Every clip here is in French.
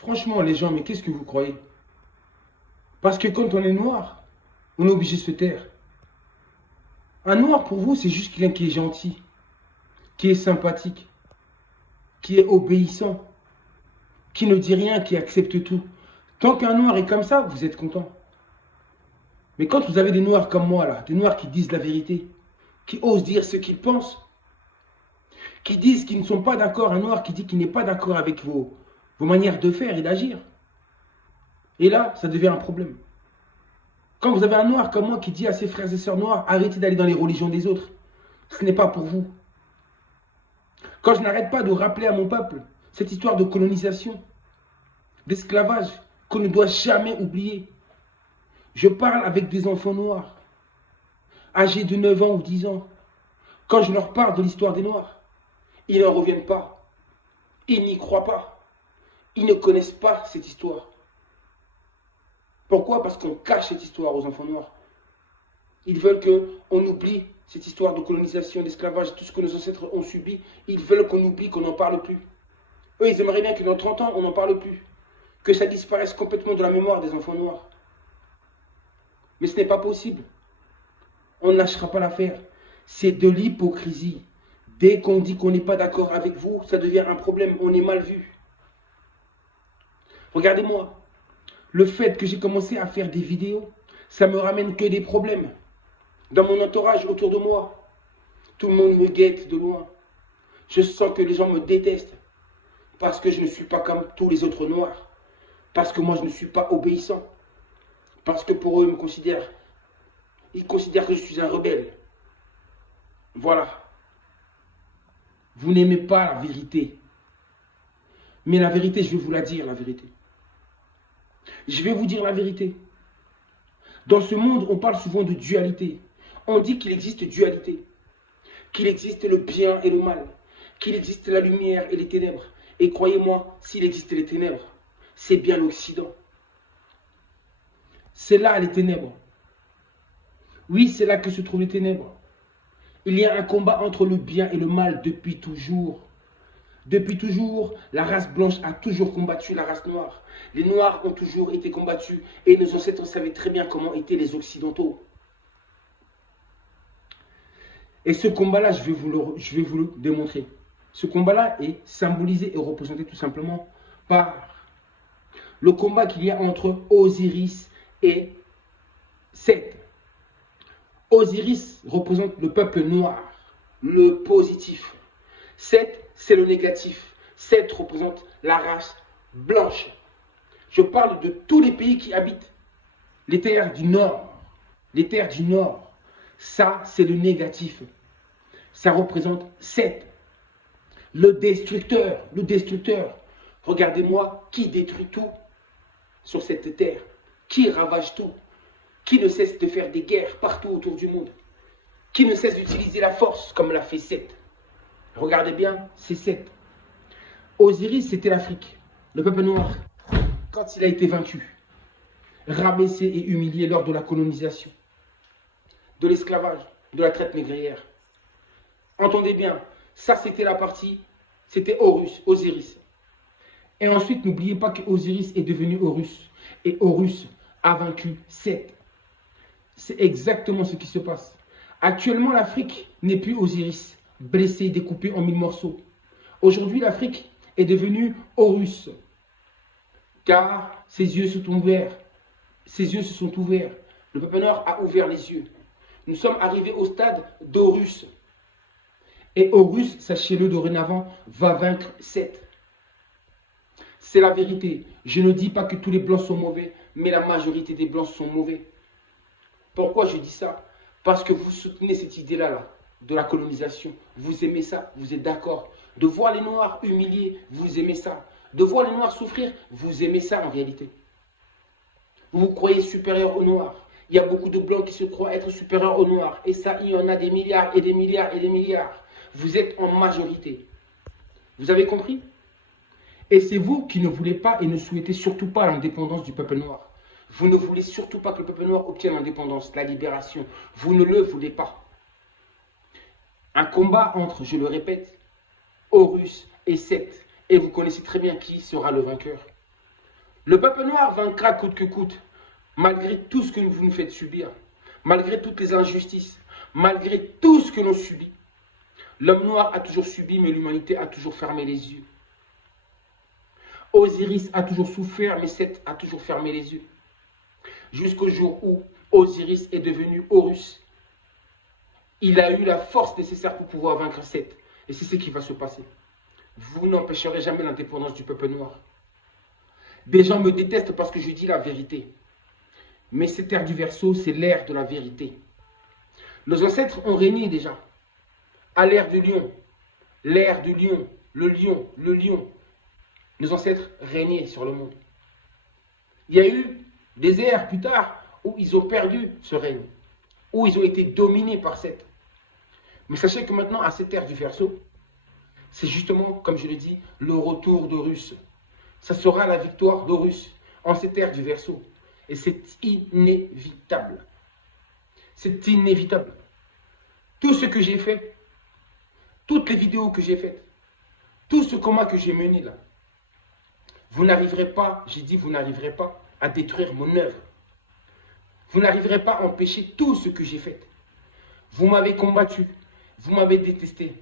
Franchement, les gens, mais qu'est-ce que vous croyez? Parce que quand on est noir, on est obligé de se taire. Un noir, pour vous, c'est juste quelqu'un qui est gentil, qui est sympathique, qui est obéissant, qui ne dit rien, qui accepte tout. Tant qu'un noir est comme ça, vous êtes content. Mais quand vous avez des noirs comme moi, là, des noirs qui disent la vérité, qui osent dire ce qu'ils pensent, qui disent qu'ils ne sont pas d'accord, un noir qui dit qu'il n'est pas d'accord avec vos manières de faire et d'agir, et là, ça devient un problème. Quand vous avez un noir comme moi qui dit à ses frères et sœurs noirs, arrêtez d'aller dans les religions des autres, ce n'est pas pour vous. Quand je n'arrête pas de rappeler à mon peuple cette histoire de colonisation, d'esclavage, qu'on ne doit jamais oublier. Je parle avec des enfants noirs, âgés de 9 ans ou 10 ans. Quand je leur parle de l'histoire des Noirs, ils n'en reviennent pas. Ils n'y croient pas. Ils ne connaissent pas cette histoire. Pourquoi? Parce qu'on cache cette histoire aux enfants noirs. Ils veulent qu'on oublie cette histoire de colonisation, d'esclavage, tout ce que nos ancêtres ont subi. Ils veulent qu'on oublie, qu'on n'en parle plus. Eux, ils aimeraient bien que dans 30 ans, on n'en parle plus. Que ça disparaisse complètement de la mémoire des enfants noirs. Mais ce n'est pas possible. On ne lâchera pas l'affaire. C'est de l'hypocrisie. Dès qu'on dit qu'on n'est pas d'accord avec vous, ça devient un problème. On est mal vu. Regardez-moi. Le fait que j'ai commencé à faire des vidéos, ça me ramène que des problèmes. Dans mon entourage, autour de moi, tout le monde me guette de loin. Je sens que les gens me détestent. Parce que je ne suis pas comme tous les autres noirs. Parce que moi, je ne suis pas obéissant. Parce que pour eux, ils considèrent que je suis un rebelle. Voilà. Vous n'aimez pas la vérité. Mais la vérité, je vais vous la dire, la vérité. Je vais vous dire la vérité. Dans ce monde, on parle souvent de dualité. On dit qu'il existe dualité. Qu'il existe le bien et le mal. Qu'il existe la lumière et les ténèbres. Et croyez-moi, s'il existe les ténèbres, c'est bien l'Occident. C'est là les ténèbres. Oui, c'est là que se trouvent les ténèbres. Il y a un combat entre le bien et le mal depuis toujours. Depuis toujours, la race blanche a toujours combattu la race noire. Les noirs ont toujours été combattus et nos ancêtres savaient très bien comment étaient les occidentaux. Et ce combat-là, je vais vous le démontrer. Ce combat-là est symbolisé et représenté tout simplement par le combat qu'il y a entre Osiris et Seth. Osiris représente le peuple noir, le positif. Seth, c'est le négatif. Seth représente la race blanche. Je parle de tous les pays qui habitent les terres du Nord. Les terres du Nord. Ça, c'est le négatif. Ça représente Seth, le destructeur. Le destructeur. Regardez-moi qui détruit tout sur cette terre. Qui ravage tout. Qui ne cesse de faire des guerres partout autour du monde. Qui ne cesse d'utiliser la force comme l'a fait Seth. Regardez bien, c'est Seth. Osiris, c'était l'Afrique, le peuple noir, quand il a été vaincu, rabaissé et humilié lors de la colonisation, de l'esclavage, de la traite négrière. Entendez bien, ça c'était la partie, c'était Horus, Osiris. Et ensuite, n'oubliez pas que Osiris est devenu Horus. Et Horus a vaincu Seth. C'est exactement ce qui se passe. Actuellement, l'Afrique n'est plus Osiris, blessé, découpé en 1000 morceaux. Aujourd'hui, l'Afrique est devenue Horus, car ses yeux se sont ouverts. Ses yeux se sont ouverts. Le peuple noir a ouvert les yeux. Nous sommes arrivés au stade d'Horus. Et Horus, sachez-le dorénavant, va vaincre Seth. C'est la vérité. Je ne dis pas que tous les blancs sont mauvais, mais la majorité des blancs sont mauvais. Pourquoi je dis ça? Parce que vous soutenez cette idée-là, de la colonisation. Vous aimez ça, vous êtes d'accord. De voir les Noirs humiliés, vous aimez ça. De voir les Noirs souffrir, vous aimez ça en réalité. Vous vous croyez supérieur aux Noirs. Il y a beaucoup de Blancs qui se croient être supérieurs aux Noirs. Et ça, il y en a des milliards et des milliards et des milliards. Vous êtes en majorité. Vous avez compris? Et c'est vous qui ne voulez pas et ne souhaitez surtout pas l'indépendance du peuple noir. Vous ne voulez surtout pas que le peuple noir obtienne l'indépendance, la libération. Vous ne le voulez pas. Un combat entre, je le répète, Horus et Seth. Et vous connaissez très bien qui sera le vainqueur. Le peuple noir vaincra coûte que coûte, malgré tout ce que vous nous faites subir, malgré toutes les injustices, malgré tout ce que l'on subit. L'homme noir a toujours subi, mais l'humanité a toujours fermé les yeux. Osiris a toujours souffert, mais Seth a toujours fermé les yeux. Jusqu'au jour où Osiris est devenu Horus. Il a eu la force nécessaire pour pouvoir vaincre Seth. Et c'est ce qui va se passer. Vous n'empêcherez jamais l'indépendance du peuple noir. Des gens me détestent parce que je dis la vérité. Mais cette ère du Verseau, c'est l'ère de la vérité. Nos ancêtres ont régné déjà. À l'ère du lion. L'ère du lion. Le lion. Le lion. Nos ancêtres régnaient sur le monde. Il y a eu des ères plus tard où ils ont perdu ce règne. Où ils ont été dominés par Seth. Mais sachez que maintenant, à cette ère du Verseau, c'est justement, comme je l'ai dit, le retour d'Horus. Ça sera la victoire d'Horus en cette ère du Verseau. Et c'est inévitable. C'est inévitable. Tout ce que j'ai fait, toutes les vidéos que j'ai faites, tout ce combat que j'ai mené là, vous n'arriverez pas, j'ai dit, vous n'arriverez pas à détruire mon œuvre. Vous n'arriverez pas à empêcher tout ce que j'ai fait. Vous m'avez combattu, vous m'avez détesté.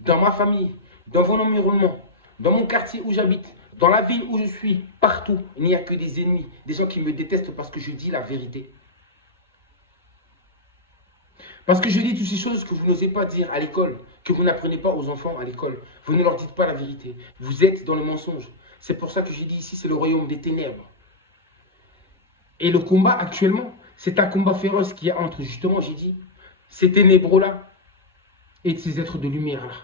Dans ma famille, dans mon environnement, dans mon quartier où j'habite, dans la ville où je suis, partout, il n'y a que des ennemis, des gens qui me détestent parce que je dis la vérité. Parce que je dis toutes ces choses que vous n'osez pas dire à l'école, que vous n'apprenez pas aux enfants à l'école. Vous ne leur dites pas la vérité. Vous êtes dans le mensonge. C'est pour ça que j'ai dit ici, c'est le royaume des ténèbres. Et le combat actuellement, c'est un combat féroce qui est entre, justement, j'ai dit, ces ténébreux-là et ces êtres de lumière-là,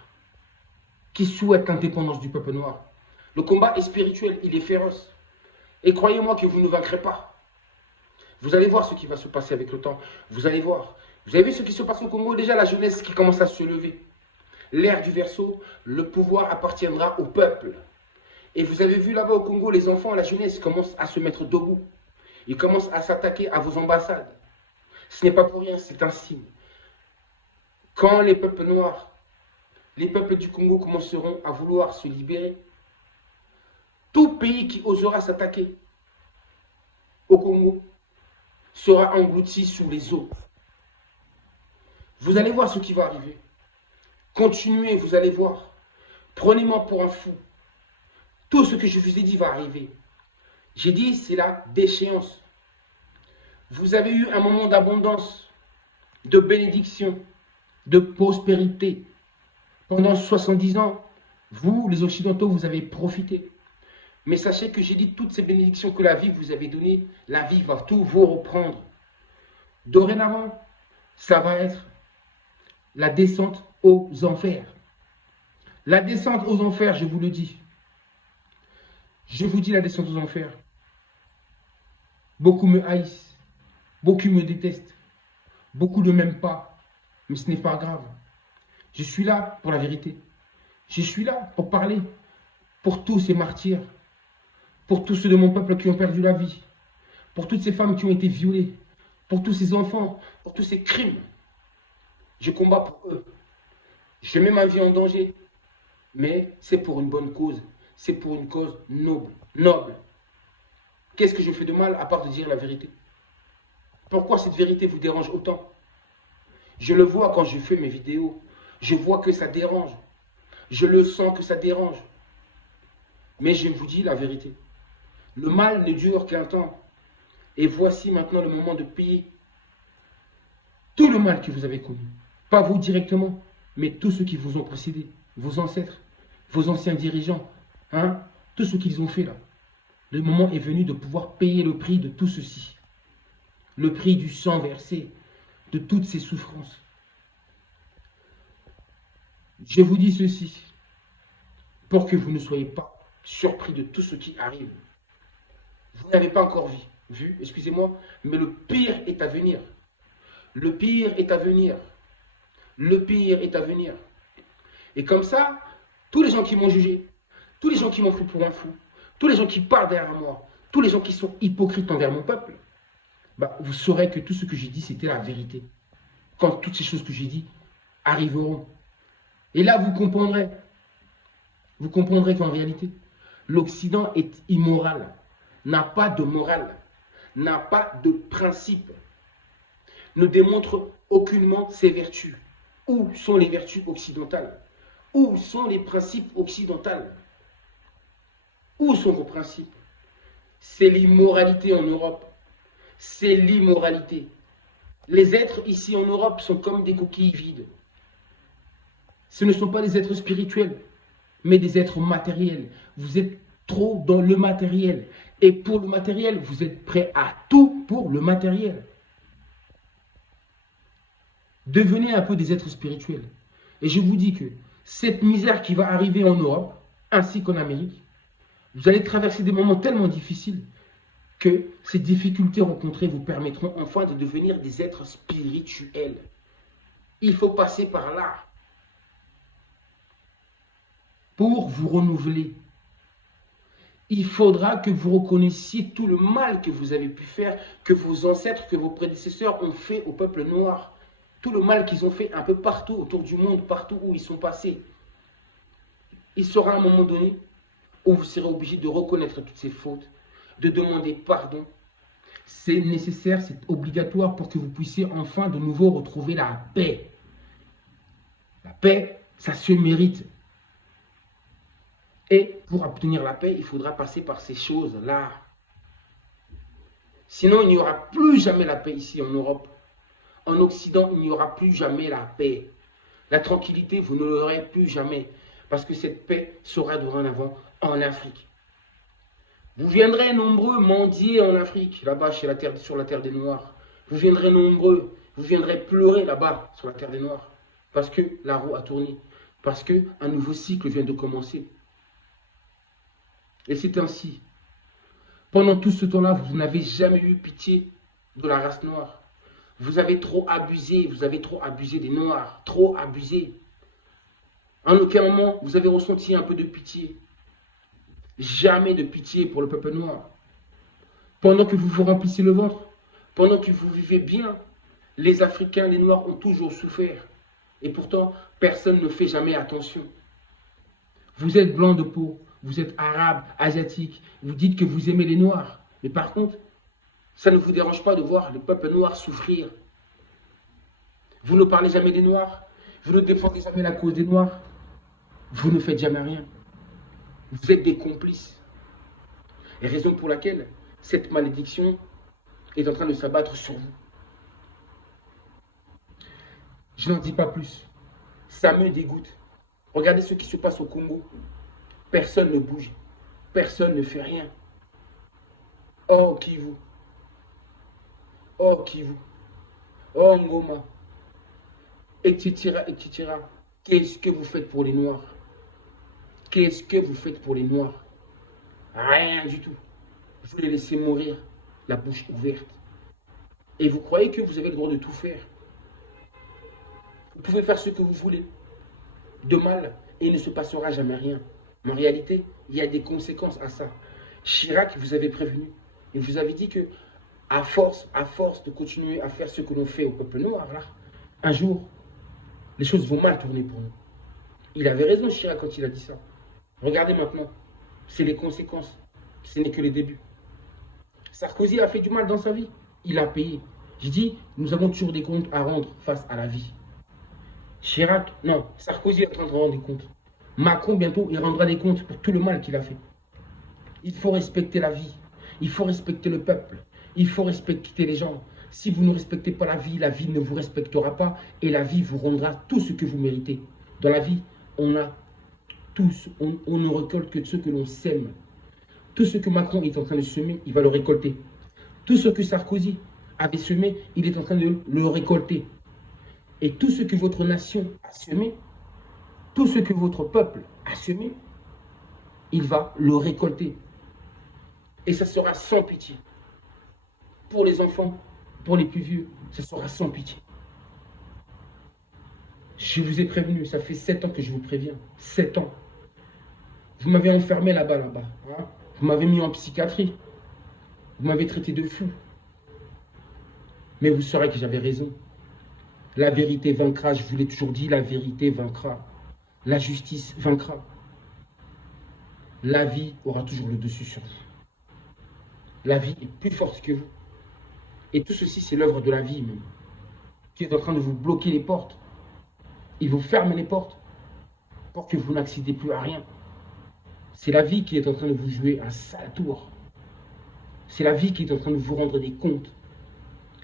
qui souhaitent l'indépendance du peuple noir. Le combat est spirituel, il est féroce. Et croyez-moi que vous ne vaincrez pas. Vous allez voir ce qui va se passer avec le temps. Vous allez voir. Vous avez vu ce qui se passe au Congo? Déjà, la jeunesse qui commence à se lever. L'ère du Verseau, le pouvoir appartiendra au peuple. Et vous avez vu là-bas au Congo, les enfants, la jeunesse commencent à se mettre debout. Ils commencent à s'attaquer à vos ambassades. Ce n'est pas pour rien, c'est un signe. Quand les peuples noirs, les peuples du Congo commenceront à vouloir se libérer, tout pays qui osera s'attaquer au Congo sera englouti sous les eaux. Vous allez voir ce qui va arriver. Continuez, vous allez voir. Prenez-moi pour un fou. Tout ce que je vous ai dit va arriver. J'ai dit, c'est la déchéance. Vous avez eu un moment d'abondance, de bénédiction, de prospérité. Pendant 70 ans, vous, les Occidentaux, vous avez profité. Mais sachez que j'ai dit toutes ces bénédictions que la vie vous avait données, la vie va tout vous reprendre. Dorénavant, ça va être la descente aux enfers. La descente aux enfers, je vous le dis. Je vous dis la descente aux enfers. Beaucoup me haïssent. Beaucoup me détestent. Beaucoup ne m'aiment pas. Mais ce n'est pas grave. Je suis là pour la vérité. Je suis là pour parler. Pour tous ces martyrs. Pour tous ceux de mon peuple qui ont perdu la vie. Pour toutes ces femmes qui ont été violées. Pour tous ces enfants. Pour tous ces crimes. Je combats pour eux. Je mets ma vie en danger. Mais c'est pour une bonne cause. C'est pour une cause noble. Noble. Qu'est-ce que je fais de mal à part de dire la vérité? Pourquoi cette vérité vous dérange autant? Je le vois quand je fais mes vidéos. Je vois que ça dérange. Je le sens que ça dérange. Mais je vous dis la vérité. Le mal ne dure qu'un temps. Et voici maintenant le moment de payer tout le mal que vous avez commis. Pas vous directement, mais tous ceux qui vous ont précédé. Vos ancêtres, vos anciens dirigeants. Hein, tout ce qu'ils ont fait là. Le moment est venu de pouvoir payer le prix de tout ceci. Le prix du sang versé, de toutes ces souffrances. Je vous dis ceci, pour que vous ne soyez pas surpris de tout ce qui arrive. Vous n'avez pas encore vu, excusez-moi, mais le pire est à venir. Le pire est à venir. Le pire est à venir. Et comme ça, tous les gens qui m'ont jugé, tous les gens qui m'ont pris pour un fou, tous les gens qui parlent derrière moi, tous les gens qui sont hypocrites envers mon peuple, bah, vous saurez que tout ce que j'ai dit, c'était la vérité. Quand toutes ces choses que j'ai dit arriveront. Et là, vous comprendrez qu'en réalité, l'Occident est immoral. n'a pas de morale, n'a pas de principe, ne démontre aucunement ses vertus. Où sont les vertus occidentales? Où sont les principes occidentaux? Où sont vos principes? C'est l'immoralité en Europe. C'est l'immoralité. Les êtres ici en Europe sont comme des coquilles vides. Ce ne sont pas des êtres spirituels, mais des êtres matériels. Vous êtes trop dans le matériel. Et pour le matériel, vous êtes prêt à tout pour le matériel. Devenez un peu des êtres spirituels. Et je vous dis que cette misère qui va arriver en Europe, ainsi qu'en Amérique, vous allez traverser des moments tellement difficiles que ces difficultés rencontrées vous permettront enfin de devenir des êtres spirituels. Il faut passer par là pour vous renouveler. Il faudra que vous reconnaissiez tout le mal que vous avez pu faire, que vos ancêtres, que vos prédécesseurs ont fait au peuple noir. Tout le mal qu'ils ont fait un peu partout autour du monde, partout où ils sont passés. Il sera un moment donné où vous serez obligé de reconnaître toutes ces fautes, de demander pardon. C'est nécessaire, c'est obligatoire pour que vous puissiez enfin de nouveau retrouver la paix. La paix, ça se mérite. Et pour obtenir la paix, il faudra passer par ces choses-là. Sinon, il n'y aura plus jamais la paix ici en Europe. En Occident, il n'y aura plus jamais la paix. La tranquillité, vous ne l'aurez plus jamais. Parce que cette paix sera dorénavant en Afrique. Vous viendrez nombreux mendier en Afrique, là-bas sur la terre des Noirs. Vous viendrez nombreux, vous viendrez pleurer là-bas sur la terre des Noirs. Parce que la roue a tourné. Parce qu'un nouveau cycle vient de commencer. Et c'est ainsi. Pendant tout ce temps-là, vous n'avez jamais eu pitié de la race noire. Vous avez trop abusé des Noirs, trop abusé. En aucun moment, vous avez ressenti un peu de pitié. Jamais de pitié pour le peuple noir. Pendant que vous vous remplissez le ventre, pendant que vous vivez bien, les Africains, les Noirs ont toujours souffert. Et pourtant, personne ne fait jamais attention. Vous êtes blanc de peau, vous êtes arabe, asiatique, vous dites que vous aimez les Noirs. Mais par contre, ça ne vous dérange pas de voir le peuple noir souffrir. Vous ne parlez jamais des Noirs, vous ne défendez jamais la cause des Noirs, vous ne faites jamais rien. Vous êtes des complices. Et raison pour laquelle cette malédiction est en train de s'abattre sur vous. Je n'en dis pas plus. Ça me dégoûte. Regardez ce qui se passe au Congo. Personne ne bouge. Personne ne fait rien. Oh Kivu. Oh Kivu. Oh Ngoma. Etc. etc. Qu'est-ce que vous faites pour les Noirs? Qu'est-ce que vous faites pour les Noirs? Rien du tout. Vous les laissez mourir, la bouche ouverte. Et vous croyez que vous avez le droit de tout faire. Vous pouvez faire ce que vous voulez de mal et il ne se passera jamais rien. Mais en réalité, il y a des conséquences à ça. Chirac vous avait prévenu. Il vous avait dit que à force de continuer à faire ce que l'on fait au peuple noir, là, un jour, les choses vont mal tourner pour nous. Il avait raison, Chirac, quand il a dit ça. Regardez maintenant, c'est les conséquences. Ce n'est que les débuts. Sarkozy a fait du mal dans sa vie. Il a payé. Je dis, nous avons toujours des comptes à rendre face à la vie. Chirac, non, Sarkozy est en train de rendre des comptes. Macron, bientôt, il rendra des comptes pour tout le mal qu'il a fait. Il faut respecter la vie. Il faut respecter le peuple. Il faut respecter les gens. Si vous ne respectez pas la vie ne vous respectera pas et la vie vous rendra tout ce que vous méritez. Dans la vie, on a tous, on ne récolte que ce que l'on sème. Tout ce que Macron est en train de semer, il va le récolter. Tout ce que Sarkozy avait semé, il est en train de le récolter. Et tout ce que votre nation a semé, tout ce que votre peuple a semé, il va le récolter. Et ça sera sans pitié. Pour les enfants, pour les plus vieux, ça sera sans pitié. Je vous ai prévenu, ça fait 7 ans que je vous préviens. 7 ans. Vous m'avez enfermé là-bas. Hein? Vous m'avez mis en psychiatrie. Vous m'avez traité de fou. Mais vous saurez que j'avais raison. La vérité vaincra, je vous l'ai toujours dit, la vérité vaincra. La justice vaincra. La vie aura toujours le dessus sur vous. La vie est plus forte que vous. Et tout ceci, c'est l'œuvre de la vie même, qui est en train de vous bloquer les portes. Il vous ferme les portes pour que vous n'accédez plus à rien. C'est la vie qui est en train de vous jouer un sale tour. C'est la vie qui est en train de vous rendre des comptes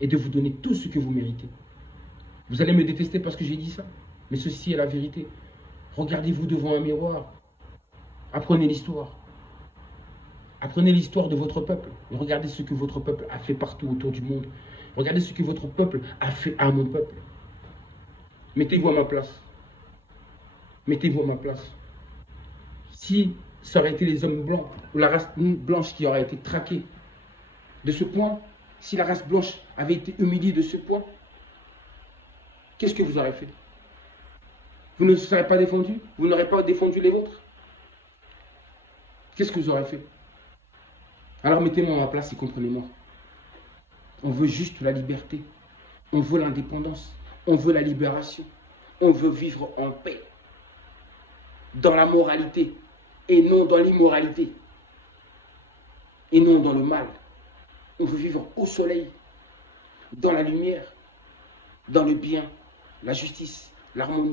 et de vous donner tout ce que vous méritez. Vous allez me détester parce que j'ai dit ça, mais ceci est la vérité. Regardez-vous devant un miroir. Apprenez l'histoire. Apprenez l'histoire de votre peuple. Et regardez ce que votre peuple a fait partout autour du monde. Regardez ce que votre peuple a fait à mon peuple. Mettez-vous à ma place. Mettez-vous à ma place. Si ça aurait été les hommes blancs ou la race blanche qui aurait été traquée de ce point, si la race blanche avait été humiliée de ce point, qu'est-ce que vous aurez fait? Vous ne serez pas défendu? Vous n'aurez pas défendu les vôtres? Qu'est-ce que vous aurez fait? Alors mettez-moi à ma place et comprenez-moi. On veut juste la liberté. On veut l'indépendance. On veut la libération. On veut vivre en paix. Dans la moralité. Et non dans l'immoralité. Et non dans le mal. On veut vivre au soleil. Dans la lumière. Dans le bien. La justice. L'harmonie.